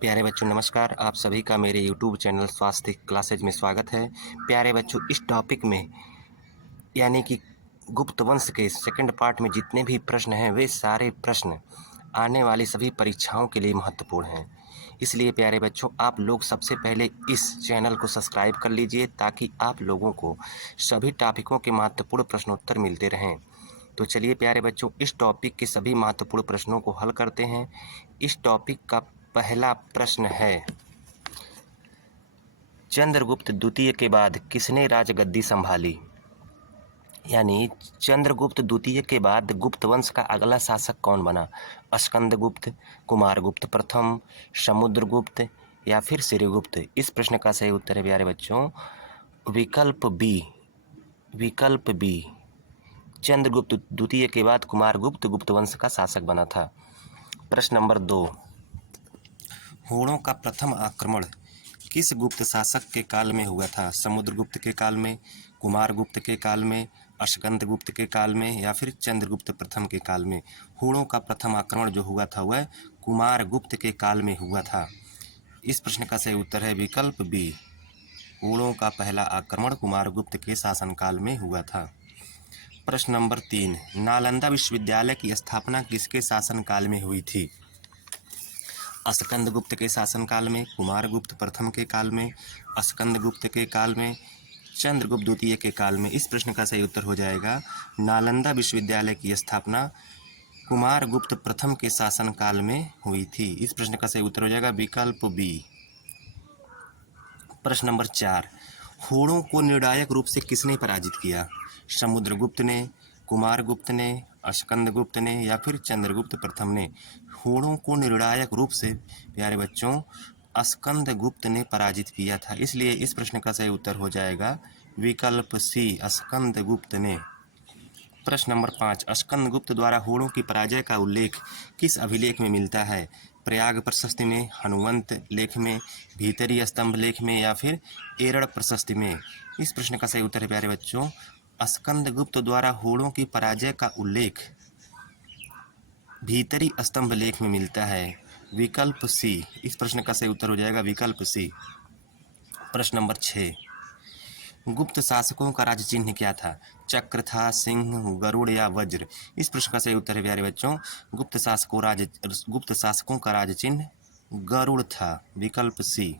प्यारे बच्चों नमस्कार। आप सभी का मेरे YouTube चैनल स्वास्थ्य क्लासेज में स्वागत है। प्यारे बच्चों, इस टॉपिक में यानी कि गुप्त वंश के सेकंड पार्ट में जितने भी प्रश्न हैं वे सारे प्रश्न आने वाली सभी परीक्षाओं के लिए महत्वपूर्ण हैं। इसलिए प्यारे बच्चों, आप लोग सबसे पहले इस चैनल को सब्सक्राइब कर लीजिए ताकि आप लोगों को सभी टॉपिकों के महत्वपूर्ण प्रश्नोत्तर मिलते रहें। तो चलिए प्यारे बच्चों, इस टॉपिक के सभी महत्वपूर्ण प्रश्नों को हल करते हैं। इस टॉपिक का पहला प्रश्न है, चंद्रगुप्त द्वितीय के बाद किसने राजगद्दी संभाली? यानी चंद्रगुप्त द्वितीय के बाद गुप्त वंश का अगला शासक कौन बना? स्कंदगुप्त, कुमारगुप्त प्रथम, समुद्रगुप्त या फिर श्रीगुप्त? इस प्रश्न का सही उत्तर है प्यारे बच्चों विकल्प बी। विकल्प बी, चंद्रगुप्त द्वितीय के बाद कुमारगुप्त गुप्त वंश का शासक बना था। प्रश्न नंबर 2, हूणों का प्रथम आक्रमण किस गुप्त शासक के काल में हुआ था? समुद्रगुप्त के काल में, कुमारगुप्त के काल में, स्कंदगुप्त के काल में या फिर चंद्रगुप्त प्रथम के काल में? हूणों का प्रथम आक्रमण जो हुआ था वह कुमारगुप्त के काल में हुआ था। इस प्रश्न का सही उत्तर है विकल्प बी। हूणों का पहला आक्रमण कुमारगुप्त के शासनकाल में हुआ था। प्रश्न नंबर 3, नालंदा विश्वविद्यालय की स्थापना किसके शासनकाल में हुई थी? स्कंदगुप्त के शासनकाल में, कुमारगुप्त प्रथम के काल में, स्कंदगुप्त के काल में, चंद्रगुप्त द्वितीय के काल में? इस प्रश्न का सही उत्तर हो जाएगा नालंदा विश्वविद्यालय की स्थापना कुमारगुप्त प्रथम के शासनकाल में हुई थी। इस प्रश्न का सही उत्तर हो जाएगा विकल्प बी। प्रश्न नंबर 4, हूणों को निर्णायक रूप से किसने पराजित किया? समुद्रगुप्त ने, कुमारगुप्त ने, स्कंदगुप्त ने या फिर चंद्रगुप्त प्रथम ने? हूणों को निर्णायक रूप से प्यारे बच्चों स्कंदगुप्त ने पराजित किया था, इसलिए इस प्रश्न का सही उत्तर हो जाएगा विकल्प सी, स्कंदगुप्त ने। प्रश्न नंबर 5, स्कंदगुप्त द्वारा हूणों की पराजय का उल्लेख किस अभिलेख में मिलता है? प्रयाग प्रशस्ति में, हनुवंत लेख में, भीतरी स्तंभ लेख में या फिर एरड़ प्रशस्ति में? इस प्रश्न का सही उत्तर है प्यारे बच्चों स्कंदगुप्त द्वारा हूणों की पराजय का उल्लेख भीतरी स्तंभ लेख में मिलता है, विकल्प सी। इस प्रश्न का सही उत्तर हो जाएगा विकल्प सी। प्रश्न नंबर 6, गुप्त शासकों का राज चिन्ह क्या था? चक्र था, सिंह, गरुड़ या वज्र? इस प्रश्न का सही उत्तर है प्यारे बच्चों गुप्त शासकों का राज चिन्ह गरुड़ था, विकल्प सी।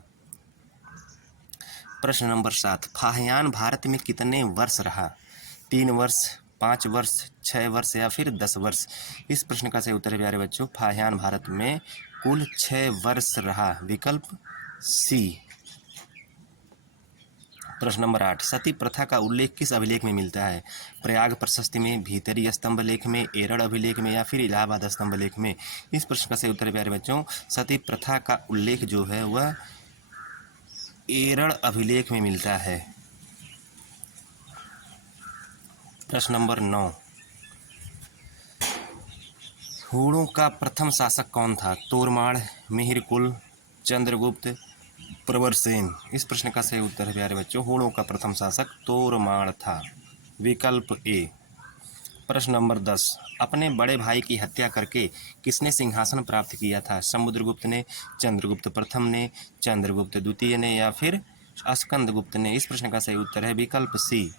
प्रश्न नंबर 7, फाहियान भारत में कितने वर्ष रहा? 3 वर्ष, 5 वर्ष, 6 वर्ष या फिर 10 वर्ष? इस प्रश्न का सही उत्तर है प्यारे बच्चों फाहियान भारत में कुल 6 वर्ष रहा, विकल्प सी। प्रश्न नंबर 8, सती प्रथा का उल्लेख किस अभिलेख में मिलता है? प्रयाग प्रशस्ति में, भीतरी स्तंभ लेख में, एरड़ अभिलेख में या फिर इलाहाबाद स्तंभ लेख में? इस प्रश्न का सही उत्तर है प्यारे बच्चों सती प्रथा का उल्लेख जो है वह एरड़ अभिलेख में मिलता है। प्रश्न नंबर 9, हूणों का प्रथम शासक कौन था? तोरमाड़, मिहिरकुल, चंद्रगुप्त, प्रवरसेन? इस प्रश्न का सही उत्तर है प्यारे बच्चों हूणों का प्रथम शासक तोरमाड़ था, विकल्प ए। प्रश्न नंबर 10, अपने बड़े भाई की हत्या करके किसने सिंहासन प्राप्त किया था? समुद्रगुप्त ने, चंद्रगुप्त प्रथम ने, चंद्रगुप्त द्वितीय ने या फिर स्कंदगुप्त ने? इस प्रश्न का सही उत्तर है विकल्प सी।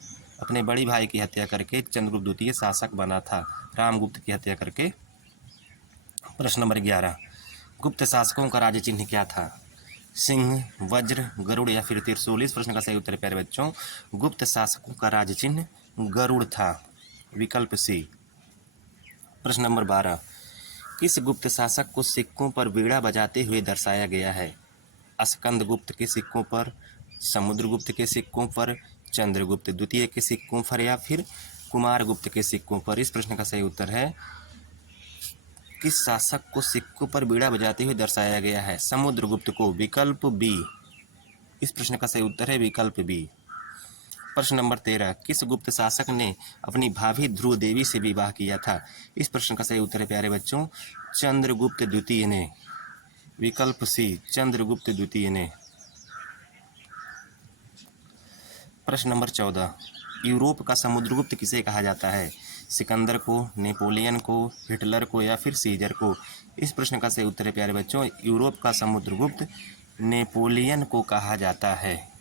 अपने बड़ी भाई की हत्या करके चंद्रगुप्त द्वितीय शासक बना था, रामगुप्त की हत्या करके। प्रश्न नंबर 11, गुप्त शासकों का राज चिन्ह क्या था? सिंह, वज्र, गरुड़ या फिर त्रिशूल? इस प्रश्न का सही उत्तर है प्यारे बच्चों गुप्त शासकों का राज चिन्ह गरुड़ था, विकल्प सी। प्रश्न नंबर 12, किस गुप्त शासक को सिक्कों पर वीणा बजाते हुए दर्शाया गया है? स्कंदगुप्त के सिक्कों पर, समुद्रगुप्त के सिक्कों पर, चंद्रगुप्त द्वितीय के सिक्कों पर या फिर कुमारगुप्त के सिक्कों पर? इस प्रश्न का सही उत्तर है किस शासक को सिक्कों पर बीड़ा बजाते हुए दर्शाया गया है? समुद्रगुप्त को, विकल्प बी। इस प्रश्न का सही उत्तर है विकल्प बी। प्रश्न नंबर 13, किस गुप्त शासक ने अपनी भाभी ध्रुव देवी से विवाह किया था? इस प्रश्न का सही उत्तर है प्यारे बच्चों चंद्रगुप्त द्वितीय ने, विकल्प सी, चंद्रगुप्त द्वितीय ने। प्रश्न नंबर 14, यूरोप का समुद्रगुप्त किसे कहा जाता है? सिकंदर को, नेपोलियन को, हिटलर को या फिर सीजर को? इस प्रश्न का सही उत्तर है प्यारे बच्चों, यूरोप का समुद्रगुप्त नेपोलियन को कहा जाता है।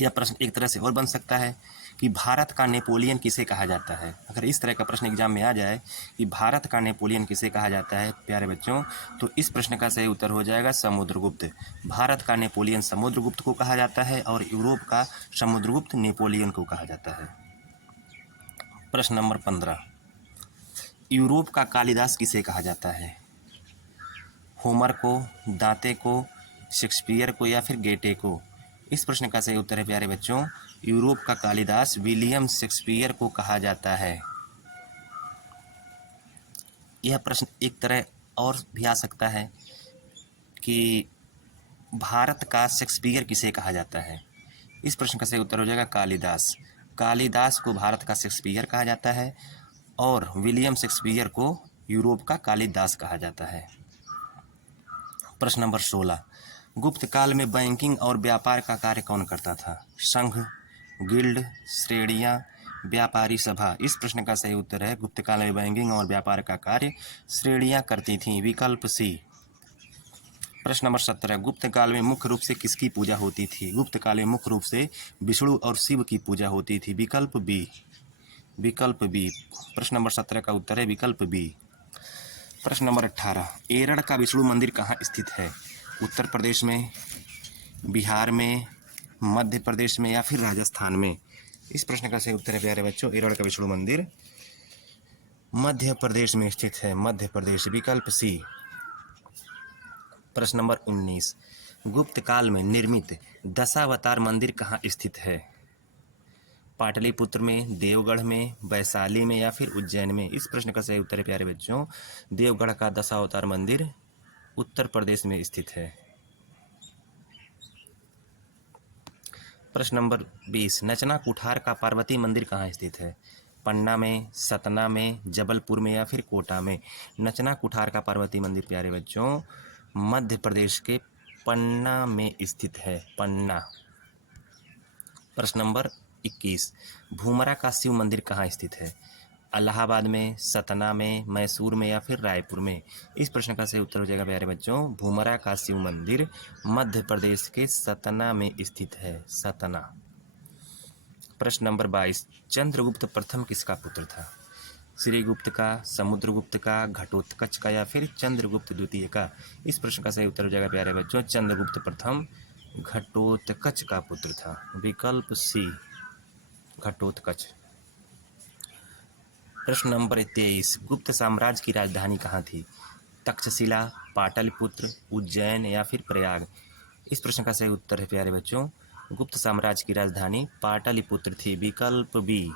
यह प्रश्न एक तरह से और बन सकता है कि भारत का नेपोलियन किसे कहा जाता है। अगर इस तरह का प्रश्न एग्जाम में आ जाए कि भारत का नेपोलियन किसे कहा जाता है प्यारे बच्चों, तो इस प्रश्न का सही उत्तर हो जाएगा समुद्रगुप्त। भारत का नेपोलियन समुद्रगुप्त को कहा जाता है और यूरोप का समुद्रगुप्त नेपोलियन को कहा जाता है। प्रश्न नंबर 15, यूरोप का कालिदास किसे कहा जाता है? होमर को, दांते को, शेक्सपियर को या फिर गेटे को? इस प्रश्न का सही उत्तर है प्यारे बच्चों, यूरोप का कालिदास विलियम शेक्सपियर को कहा जाता है। यह प्रश्न एक तरह और भी आ सकता है कि भारत का शेक्सपियर किसे कहा जाता है? इस प्रश्न का सही उत्तर हो जाएगा कालिदास। कालिदास को भारत का शेक्सपियर कहा जाता है और विलियम शेक्सपियर को यूरोप का कालिदास कहा जाता है। प्रश्न नंबर 16, गुप्त काल में बैंकिंग और व्यापार का कार्य कौन करता था? संघ, गिल्ड, श्रेणियां, व्यापारी सभा? इस प्रश्न का सही उत्तर है गुप्त काल में बैंकिंग और व्यापार का कार्य श्रेणियां करती थीं, विकल्प सी। प्रश्न नंबर 17, गुप्त काल में मुख्य रूप से किसकी पूजा होती थी? गुप्त काल में मुख्य रूप से विष्णु और शिव की पूजा होती थी, विकल्प बी। विकल्प बी। प्रश्न नंबर 17 का उत्तर है विकल्प बी। प्रश्न नंबर 18, एरड़ का विष्णु मंदिर कहाँ स्थित है? उत्तर प्रदेश में, बिहार में, मध्य प्रदेश में या फिर राजस्थान में? इस प्रश्न का सही उत्तर है प्यारे बच्चों, एरड़ का विष्णु मंदिर मध्य प्रदेश में स्थित है, मध्य प्रदेश, विकल्प सी। प्रश्न नंबर 19, गुप्त काल में निर्मित दशावतार मंदिर कहाँ स्थित है? पाटलिपुत्र में, देवगढ़ में, वैशाली में या फिर उज्जैन में? इस प्रश्न का सही उत्तर है प्यारे बच्चों, देवगढ़ का दशावतार मंदिर उत्तर प्रदेश में स्थित है। प्रश्न नंबर 20, नचना कुठार का पार्वती मंदिर कहाँ स्थित है? पन्ना में, सतना में, जबलपुर में या फिर कोटा में? नचना कुठार का पार्वती मंदिर प्यारे बच्चों मध्य प्रदेश के पन्ना में स्थित है, पन्ना। प्रश्न नंबर 21, भूमरा का शिव मंदिर कहाँ स्थित है? इलाहाबाद में, सतना में, मैसूर में या फिर रायपुर में? इस प्रश्न का सही उत्तर हो जाएगा प्यारे बच्चों, भूमरा का शिव मंदिर मध्य प्रदेश के सतना में स्थित है, सतना। प्रश्न नंबर 22, चंद्रगुप्त प्रथम किसका पुत्र था? श्रीगुप्त का, समुद्रगुप्त का, घटोत्कच का या फिर चंद्रगुप्त द्वितीय का? इस प्रश्न का सही उत्तर हो जाएगा प्यारे बच्चों, चंद्रगुप्त प्रथम घटोत्कच का पुत्र था, विकल्प सी, घटोत्कच। प्रश्न नंबर 23, गुप्त साम्राज्य की राजधानी कहाँ थी? तक्षशिला, पाटलिपुत्र, उज्जैन या फिर प्रयाग? इस प्रश्न का सही उत्तर है प्यारे बच्चों, गुप्त साम्राज्य की राजधानी पाटलिपुत्र थी, विकल्प बी।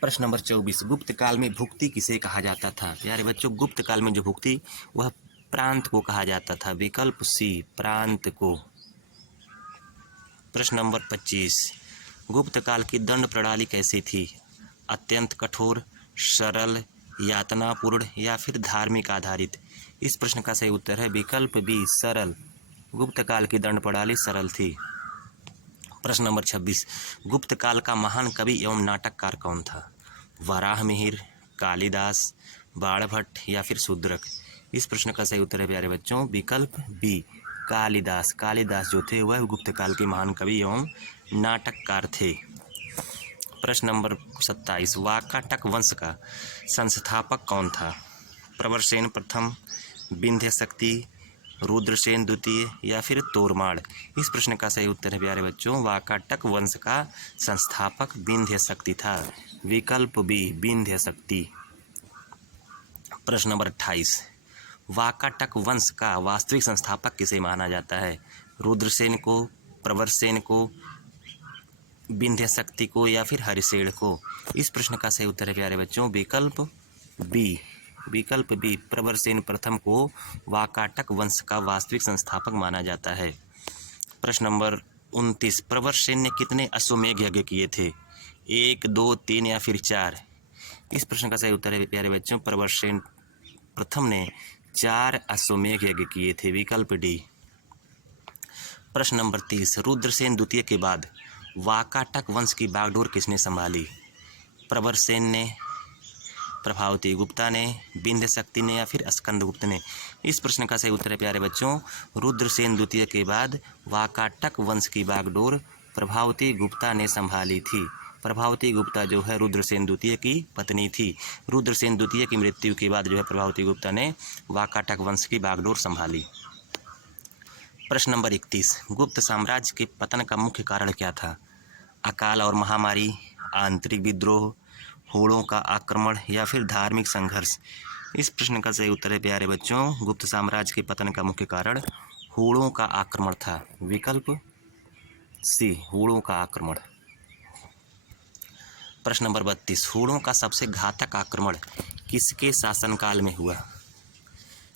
प्रश्न नंबर 24, गुप्त काल में भुक्ति किसे कहा जाता था? प्यारे बच्चों, गुप्त काल में जो भुक्ति वह प्रांत को कहा जाता था, विकल्प सी, प्रांत को। प्रश्न नंबर 25, गुप्त काल की दंड प्रणाली कैसी थी? अत्यंत कठोर, सरल, यातनापूर्ण या फिर धार्मिक आधारित? इस प्रश्न का सही उत्तर है विकल्प बी, सरल। गुप्त काल की दंड प्रणाली सरल थी। प्रश्न नंबर 26, गुप्त काल का महान कवि एवं नाटककार कौन था? वराहमिहिर, कालिदास, बाणभट्ट या फिर शूद्रक? इस प्रश्न का सही उत्तर है प्यारे बच्चों, विकल्प बी, कालिदास। कालिदास जो थे वह गुप्त काल के महान कवि एवं नाटककार थे। प्रश्न नंबर 27, वाकाटक वंश का संस्थापक कौन था? प्रवरसेन प्रथम, विंध्य शक्ति, रुद्रसेन द्वितीय या फिर तोरमाड़? इस प्रश्न का सही उत्तर है प्यारे बच्चों, वाकाटक वंश का संस्थापक विंध्य शक्ति था, विकल्प बी, विंध्य शक्ति। प्रश्न नंबर 28, वाकाटक वंश का वास्तविक संस्थापक किसे माना जाता है? रुद्रसेन को, प्रवरसेन को, विंध्य शक्ति को या फिर हरिसेन को? इस प्रश्न का सही उत्तर है प्यारे बच्चों, विकल्प बी, विकल्प बी, प्रवरसेन प्रथम को वाकाटक वंश का वास्तविक संस्थापक माना जाता है। प्रश्न नंबर 29, प्रवरसेन ने कितने अश्वमेध यज्ञ किए थे? 1, 2, 3 या फिर 4? इस प्रश्न का सही उत्तर है प्यारे बच्चों, प्रवरसेन प्रथम ने 4 अश्वमेध यज्ञ किए थे, विकल्प डी। प्रश्न नंबर 30, रुद्रसेन द्वितीय के बाद वाकाटक वंश की बागडोर किसने संभाली? प्रवरसेन ने, प्रभावती गुप्ता ने, बिंध्य शक्ति ने या फिर स्कंदगुप्त ने? इस प्रश्न का सही उत्तर है प्यारे बच्चों, रुद्रसेन द्वितीय के बाद वाकाटक वंश की बागडोर प्रभावती गुप्ता ने संभाली थी। प्रभावती गुप्ता जो है रुद्रसेन द्वितीय की पत्नी थी। रुद्रसेन द्वितीय की मृत्यु के बाद जो है प्रभावती गुप्ता ने वाकाटक वंश की बागडोर संभाली। प्रश्न नंबर 31, गुप्त साम्राज्य के पतन का मुख्य कारण क्या था? अकाल और महामारी, आंतरिक विद्रोह, होड़ों का आक्रमण या फिर धार्मिक संघर्ष? इस प्रश्न का सही उत्तर है प्यारे बच्चों, गुप्त साम्राज्य के पतन का मुख्य कारण होड़ों का आक्रमण था। विकल्प सी, होड़ों का आक्रमण। प्रश्न नंबर 32, होड़ों का सबसे घातक आक्रमण किसके शासनकाल में हुआ?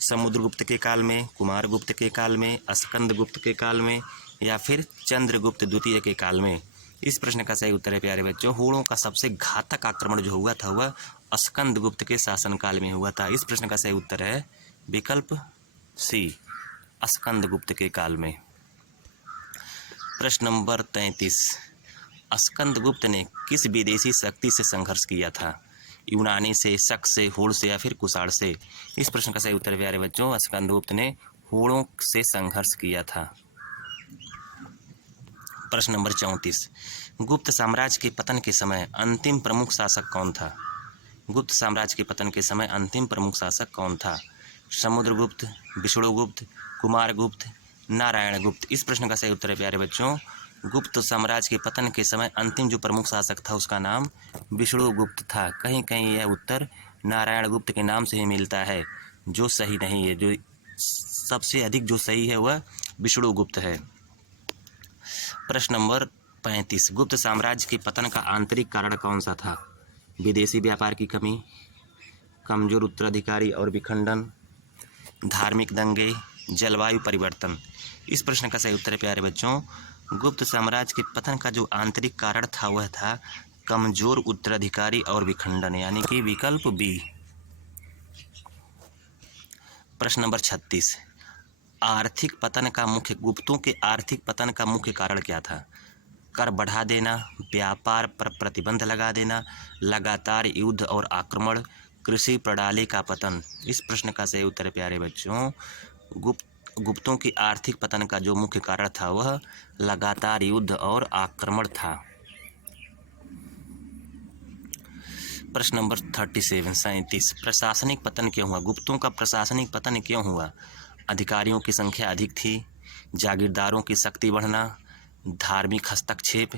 समुद्रगुप्त के काल में, कुमारगुप्त के काल में, स्कंदगुप्त के काल में या फिर चंद्रगुप्त द्वितीय के काल में? इस प्रश्न का सही उत्तर है प्यारे बच्चों, होड़ों का सबसे घातक आक्रमण जो हुआ था वह स्कंदगुप्त के शासनकाल में हुआ था। इस प्रश्न का सही उत्तर है विकल्प सी, स्कंदगुप्त के काल में। प्रश्न नंबर 33, स्कंदगुप्त ने किस विदेशी शक्ति से संघर्ष किया था? यूनानी से, शक से, होड़ से या फिर कुषाण से? इस प्रश्न का सही उत्तर प्यारे बच्चों, स्कंदगुप्त ने होड़ों से संघर्ष किया था। प्रश्न नंबर 34, गुप्त साम्राज्य के पतन के समय अंतिम प्रमुख शासक कौन था? गुप्त साम्राज्य के पतन के समय अंतिम प्रमुख शासक कौन था? समुद्रगुप्त, विष्णुगुप्त, कुमारगुप्त, नारायणगुप्त? इस प्रश्न का सही उत्तर है प्यारे बच्चों, गुप्त साम्राज्य के पतन के समय अंतिम जो प्रमुख शासक था उसका नाम विष्णुगुप्त था। कहीं कहीं यह उत्तर नारायणगुप्त के नाम से ही मिलता है, जो सही नहीं है। जो सबसे अधिक जो सही है वह विष्णुगुप्त है। प्रश्न नंबर 35, गुप्त साम्राज्य के पतन का आंतरिक कारण कौन सा था? विदेशी व्यापार की कमी, कमजोर उत्तराधिकारी और विखंडन, धार्मिक दंगे, जलवायु परिवर्तन? इस प्रश्न का सही उत्तर है प्यारे बच्चों, गुप्त साम्राज्य के पतन का जो आंतरिक कारण था वह था कमजोर उत्तराधिकारी और विखंडन, यानी कि विकल्प बी। प्रश्न नंबर 36, आर्थिक पतन का मुख्य, गुप्तों के आर्थिक पतन का मुख्य कारण क्या था? कर बढ़ा देना, व्यापार पर प्रतिबंध लगा देना, लगातार युद्ध और आक्रमण, कृषि प्रणाली का पतन? इस प्रश्न का सही उत्तर है प्यारे बच्चों, गुप्तों की आर्थिक पतन का जो मुख्य कारण था वह लगातार युद्ध और आक्रमण था। प्रश्न नंबर 37, प्रशासनिक पतन क्यों हुआ? गुप्तों का प्रशासनिक पतन क्यों हुआ? अधिकारियों की संख्या अधिक थी, जागीरदारों की शक्ति बढ़ना, धार्मिक हस्तक्षेप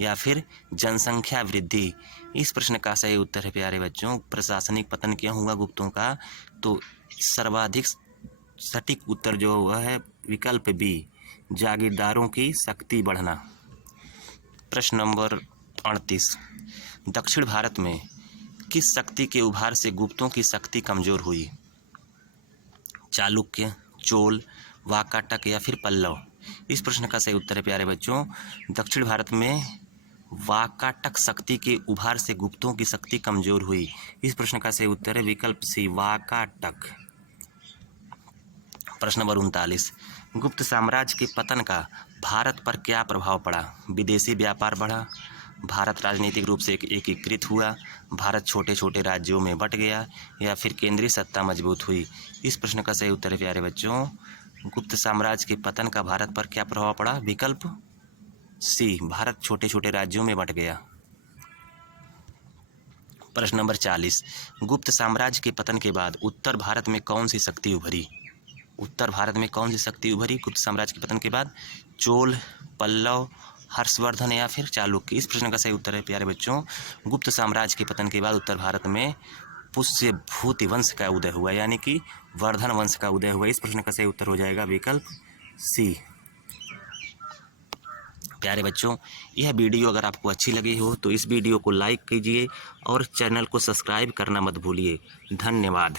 या फिर जनसंख्या वृद्धि? इस प्रश्न का सही उत्तर है प्यारे बच्चों, प्रशासनिक पतन क्यों हुआ गुप्तों का, तो सर्वाधिक सटीक उत्तर जो हुआ है विकल्प बी, जागीरदारों की शक्ति बढ़ना। प्रश्न नंबर 38, दक्षिण भारत में किस शक्ति के उभार से गुप्तों की शक्ति कमजोर हुई? चालुक्य, चोल, वाकाटक या फिर पल्लव? इस प्रश्न का सही उत्तर है प्यारे बच्चों, दक्षिण भारत में वाकाटक शक्ति के उभार से गुप्तों की शक्ति कमजोर हुई। इस प्रश्न का सही उत्तर है विकल्प सी, वाकाटक। प्रश्न नंबर 39, गुप्त साम्राज्य के पतन का भारत पर क्या प्रभाव पड़ा? विदेशी व्यापार बढ़ा, भारत राजनीतिक रूप से एकीकृत हुआ, भारत छोटे छोटे राज्यों में बंट गया या फिर केंद्रीय सत्ता मजबूत हुई? इस प्रश्न का सही उत्तर है प्यारे बच्चों, गुप्त साम्राज्य के पतन का भारत पर क्या प्रभाव पड़ा? विकल्प सी, भारत छोटे छोटे राज्यों में बंट गया। प्रश्न नंबर 40, गुप्त साम्राज्य के पतन के बाद उत्तर भारत में कौन सी शक्ति उभरी? उत्तर भारत में कौन सी शक्ति उभरी गुप्त साम्राज्य के पतन के बाद? चोल, पल्लव, हर्षवर्धन या फिर चालुक्य? इस प्रश्न का सही उत्तर है प्यारे बच्चों, गुप्त साम्राज्य के पतन के बाद उत्तर भारत में पुष्यभूति वंश का उदय हुआ, यानी कि वर्धन वंश का उदय हुआ। इस प्रश्न का सही उत्तर हो जाएगा विकल्प सी। प्यारे बच्चों, यह वीडियो अगर आपको अच्छी लगी हो तो इस वीडियो को लाइक कीजिए और चैनल को सब्सक्राइब करना मत भूलिए। धन्यवाद।